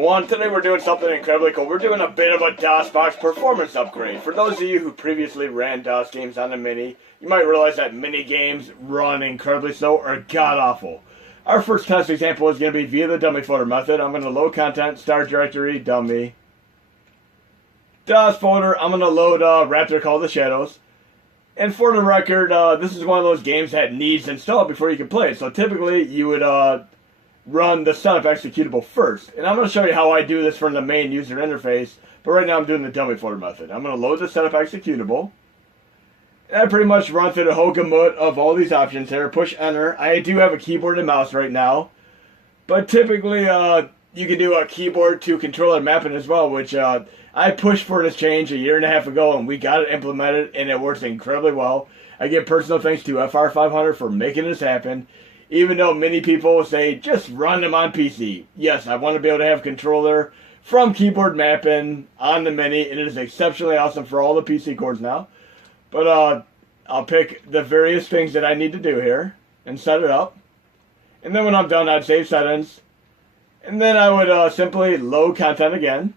everyone, today we're doing something incredibly cool. We're doing a bit of a DOSBox performance upgrade. For those of you who previously ran DOS games on the Mini, you might realize that Mini games run incredibly slow or god-awful. Our first test example is going to be via the dummy folder method. I'm going to load content, start directory, dummy. DOS folder, I'm going to load Raptor Call of the Shadows. And for the record, this is one of those games that needs installed before you can play it. So typically you would run the setup executable first. And I'm going to show you how I do this from the main user interface. But right now I'm doing the dummy folder method. I'm going to load the setup executable. And I pretty much run through the whole gamut of all these options here. Push enter. I do have a keyboard and mouse right now. But typically you can do a keyboard to controller mapping as well, which I pushed for this change a year and a half ago, and we got it implemented, and it works incredibly well. I give personal thanks to FR500 for making this happen, even though many people say, just run them on PC. Yes, I want to be able to have controller from keyboard mapping on the Mini, and it is exceptionally awesome for all the PC cores now. But I'll pick the various things that I need to do here and set it up. And then when I'm done, I'd save settings. And then I would simply load content again.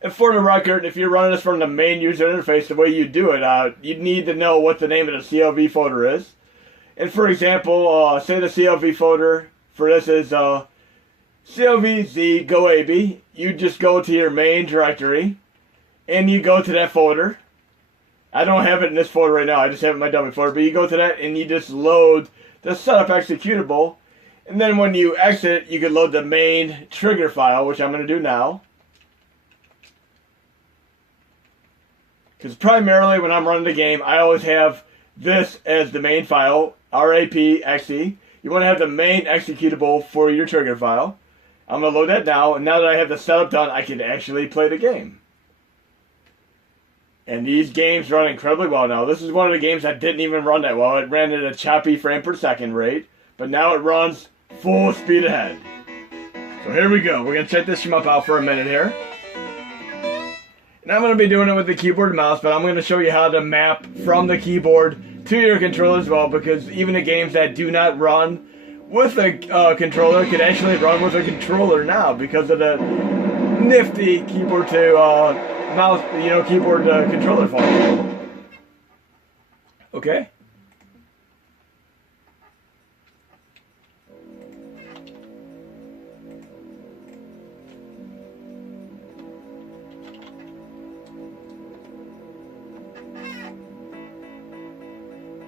And for the record, if you're running this from the main user interface, the way you do it, you need to know what the name of the CLV folder is. And for example, say the CLV folder for this is CLVZ Go AB. You just go to your main directory, and you go to that folder. I don't have it in this folder right now, I just have it in my dummy folder. But you go to that, and you just load the setup executable. And then when you exit, you can load the main trigger file, which I'm going to do now. Because primarily when I'm running the game, I always have this as the main file, RAPXE. You want to have the main executable for your trigger file. I'm going to load that now, and now that I have the setup done, I can actually play the game. And these games run incredibly well now. This is one of the games that didn't even run that well. It ran at a choppy frame per second rate, but now it runs full speed ahead. So here we go. We're going to check this shmup out for a minute here. And I'm going to be doing it with the keyboard and mouse, but I'm going to show you how to map from the keyboard to your controller as well, because even the games that do not run with a controller could actually run with a controller now because of the nifty keyboard to mouse, keyboard to controller function. Okay.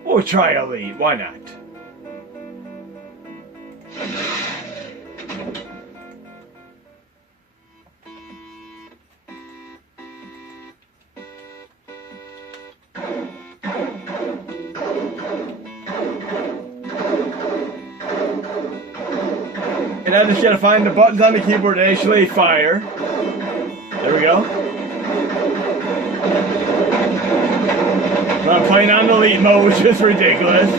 We'll try Elite, why not? And I just gotta find the buttons on the keyboard to actually fire. There we go. I'm playing on Elite mode, which is ridiculous.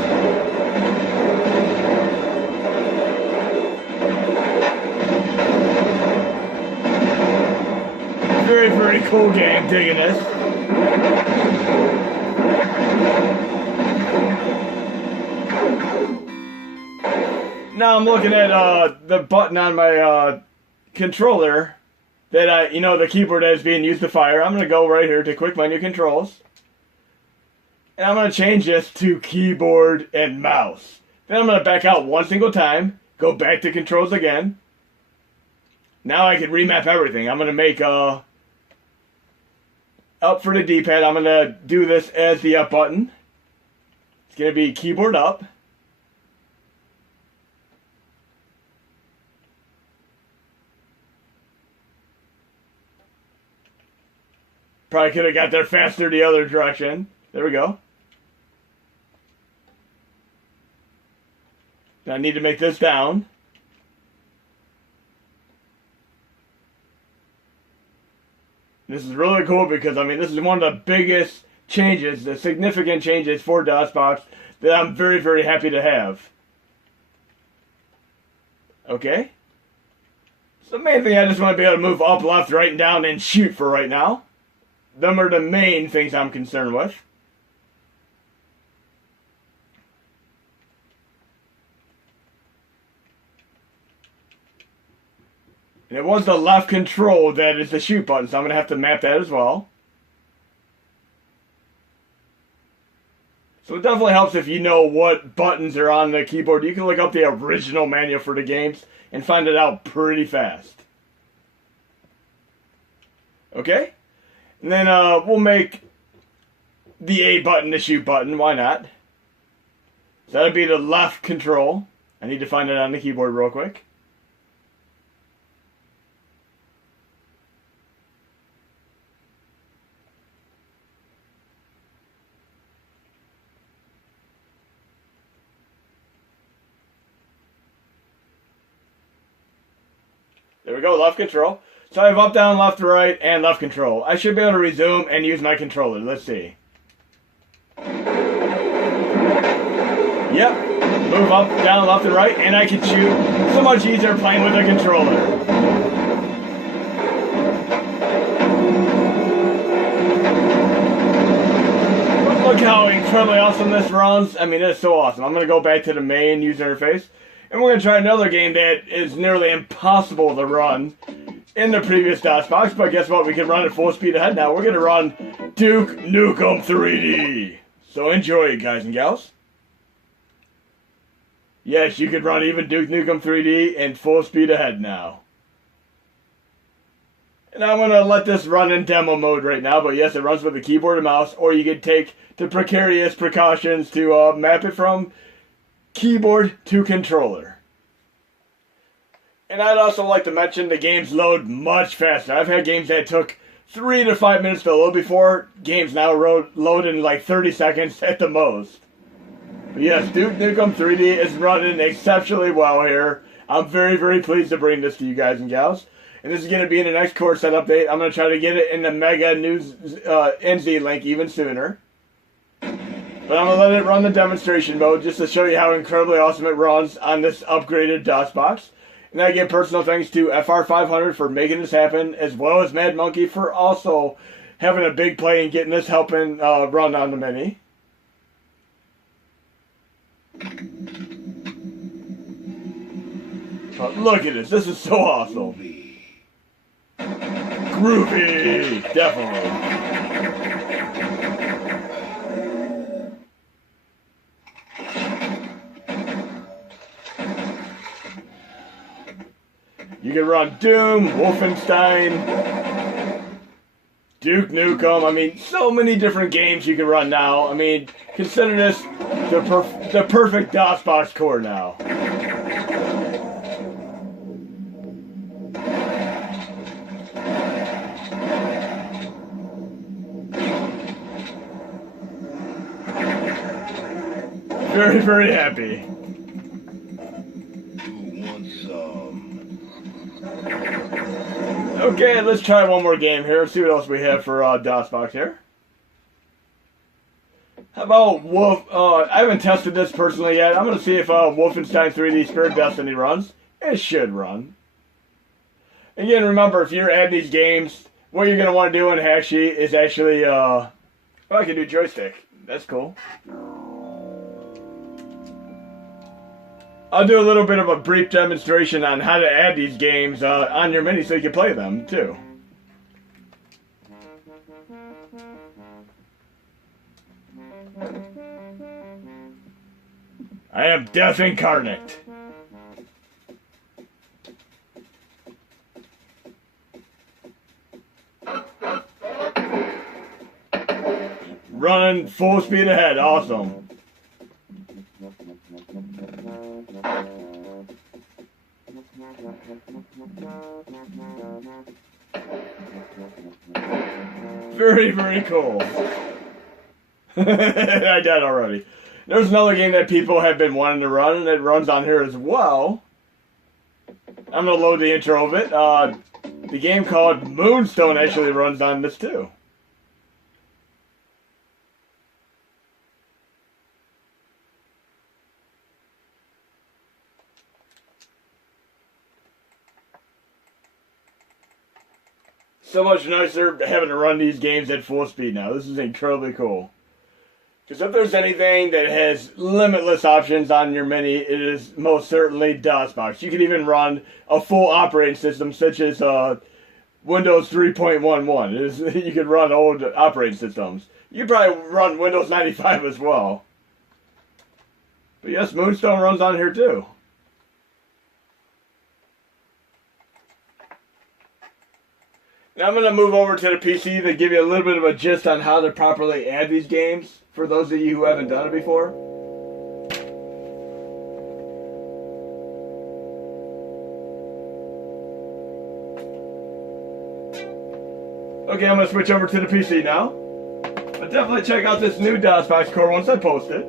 Very, very cool game. Digging this. Now I'm looking at the button on my controller that the keyboard that is being used to fire. I'm going to go right here to Quick Menu Controls. And I'm going to change this to keyboard and mouse. Then I'm going to back out one single time, go back to controls again. Now I can remap everything. I'm going to make up for the D-pad. I'm going to do this as the up button. It's going to be keyboard up. Probably could have got there faster the other direction. There we go. I need to make this down. This is really cool because, this is one of the biggest changes, the significant changes for DOSBox that I'm very, very happy to have. Okay. So the main thing, I just want to be able to move up, left, right, and down and shoot for right now. Them are the main things I'm concerned with. And it was the left control that is the shoot button, so I'm going to have to map that as well. So it definitely helps if you know what buttons are on the keyboard. You can look up the original manual for the games and find it out pretty fast. Okay? And then we'll make the A button the shoot button. Why not? So that would be the left control. I need to find it on the keyboard real quick. There we go, left control. So I have up, down, left, right, and left control. I should be able to resume and use my controller. Let's see. Yep. Move up, down, left, and right, and I can shoot. So much easier playing with a controller. Look how incredibly awesome this runs. I mean, it's so awesome. I'm going to go back to the main user interface. And we're going to try another game that is nearly impossible to run in the previous DOSBox. But guess what? We can run at full speed ahead now. We're going to run Duke Nukem 3D. So enjoy it, guys and gals. Yes, you could run even Duke Nukem 3D in full speed ahead now. And I'm going to let this run in demo mode right now. But yes, it runs with a keyboard and mouse. Or you could take the precarious precautions to map it from keyboard to controller. And I'd also like to mention the games load much faster. I've had games that took 3 to 5 minutes to load before. Games now load in like 30 seconds at the most. But yes, Duke Nukem 3D is running exceptionally well here. I'm very, very pleased to bring this to you guys and gals. And this is going to be in the next core set update. I'm going to try to get it in the Mega News NZ link even sooner. But I'm going to let it run the demonstration mode just to show you how incredibly awesome it runs on this upgraded DOSBox. And I give personal thanks to FR500 for making this happen, as well as Mad Monkey for also having a big play and getting this helping run on the Mini. But look at this. This is so awesome. Groovy. Definitely. You can run Doom, Wolfenstein, Duke Nukem. I mean, so many different games you can run now. I mean, consider this the perfect DOSBox core now. Very, very happy. Okay, let's try one more game here. See what else we have for DOSBox here. How about Wolf? I haven't tested this personally yet. I'm going to see if Wolfenstein 3D Spirit Destiny runs. It should run. Again, remember, if you're adding these games, what you're going to want to do in Hack Sheet is actually, I can do joystick. That's cool. I'll do a little bit of a brief demonstration on how to add these games on your Mini so you can play them, too. I am Death Incarnate. Running full speed ahead, awesome. Very, very cool. I died already. There's another game that people have been wanting to run, and it runs on here as well. I'm going to load the intro of it. The game called Moonstone actually runs on this too. So much nicer having to run these games at full speed now. This is incredibly cool. Because if there's anything that has limitless options on your Mini, it is most certainly DOSBox. You can even run a full operating system such as Windows 3.11. You could run old operating systems. You probably run Windows 95 as well. But yes, Moonstone runs on here too. Now I'm going to move over to the PC to give you a little bit of a gist on how to properly add these games for those of you who haven't done it before. Okay, I'm going to switch over to the PC now. But definitely check out this new DOSBox core once I post it.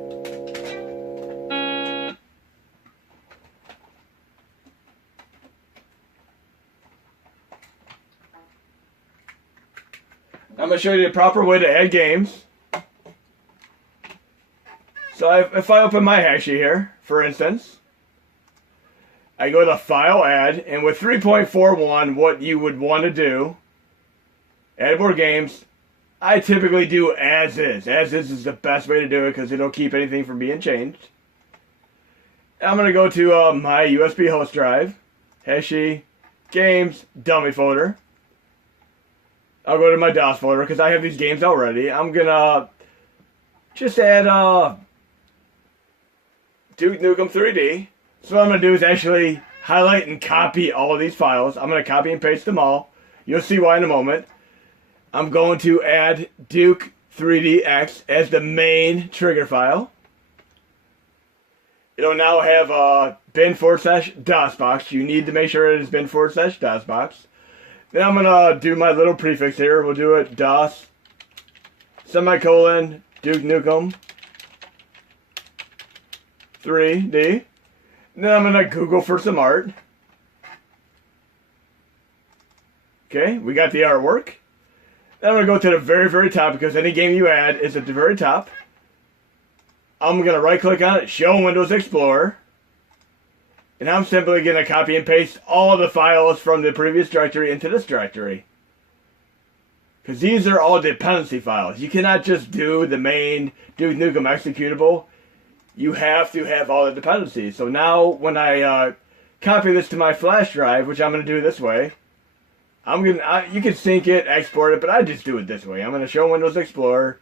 I'm going to show you the proper way to add games. So if I open my Hashi here, for instance, I go to File, Add, and with 3.41, what you would want to do, add more games, I typically do as is. As is the best way to do it because it'll keep anything from being changed. I'm going to go to my USB host drive, Hashi, Games, Dummy folder. I'll go to my DOS folder because I have these games already. I'm going to just add Duke Nukem 3D. So what I'm going to do is actually highlight and copy all of these files. I'm going to copy and paste them all. You'll see why in a moment. I'm going to add Duke 3DX as the main trigger file. It'll now have bin/DOSBox. You need to make sure it is bin/DOSBox. Then I'm going to do my little prefix here. We'll do it DOS, semicolon, Duke Nukem 3D. Then I'm going to Google for some art. Okay, we got the artwork. Then I'm going to go to the very, very top because any game you add is at the very top. I'm going to right click on it, show Windows Explorer. And I'm simply going to copy and paste all of the files from the previous directory into this directory. Because these are all dependency files. You cannot just do the main Duke Nukem executable. You have to have all the dependencies. So now when I copy this to my flash drive, which I'm going to do this way, you can sync it, export it, but I just do it this way. I'm going to show Windows Explorer,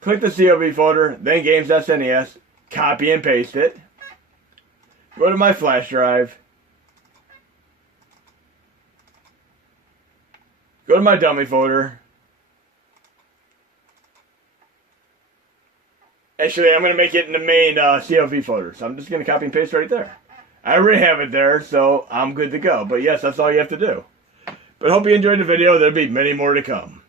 click the COV folder, then Games SNES, copy and paste it. Go to my flash drive. Go to my dummy folder. Actually, I'm going to make it in the main COV folder. So I'm just going to copy and paste right there. I already have it there, so I'm good to go. But yes, that's all you have to do. But hope you enjoyed the video. There'll be many more to come.